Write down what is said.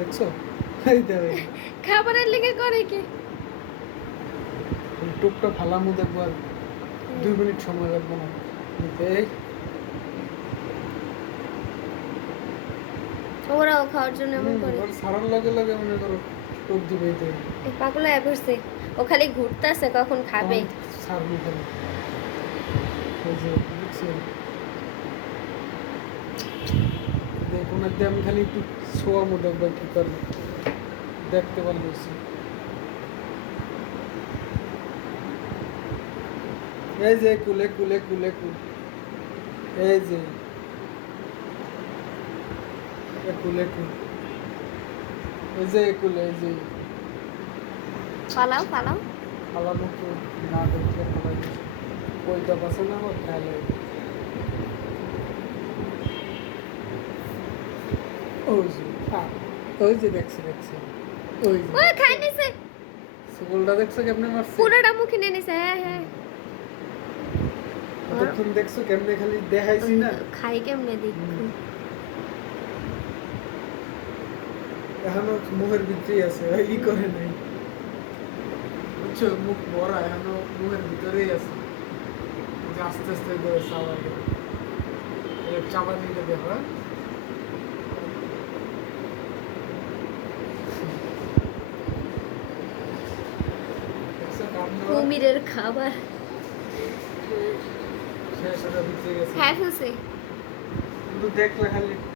দেখছো এই দেবে খাবারের লিগে করে কি টুকটা ফালামু দেখবো আর 2 মিনিট সময় লাগবে না এই ওরাও খাওয়ার জন্য এমন করে সারার লগে লগে মনে করো টুক দিবেই তো এই পাগলা এসে ও খালি ঘুরতেছে কখন খাবে সারবি খালি এই যে দেখছেন দেখুন একদম আমি খালি একটু ছোয়া মতো একবার কি করবো দেখতে পারছি এই যে কুলে কুলে কুলে কুল এই যে কুলে কুল এই যে কুলে এই যে পালাও পালাও ফালানো তো না দেখলে ফালাই ওইটা পাশে না আমার খেয়াল ওই যে দেখছি ওই যে ওই খাই নিছে সুবলটা দেখছো কেমনে মারছে পুরোটা মুখে নিয়ে নিছে হ্যাঁ হ্যাঁ তখন দেখছো কেমনে খালি দেখাইছি না খাই কেমনে দেখো এখনো মুখের ভিতরেই আছে ই করে নাই বুঝছো মুখ ভরা এখনো মুখের ভিতরেই আছে যে আস্তে আস্তে করে চাবা চাপা দিতে দেখো কুমিরের খাবার শেষ হয়ে ভিতরে গেছে হ্যাঁ ফুসে কিন্তু দেখলে খালি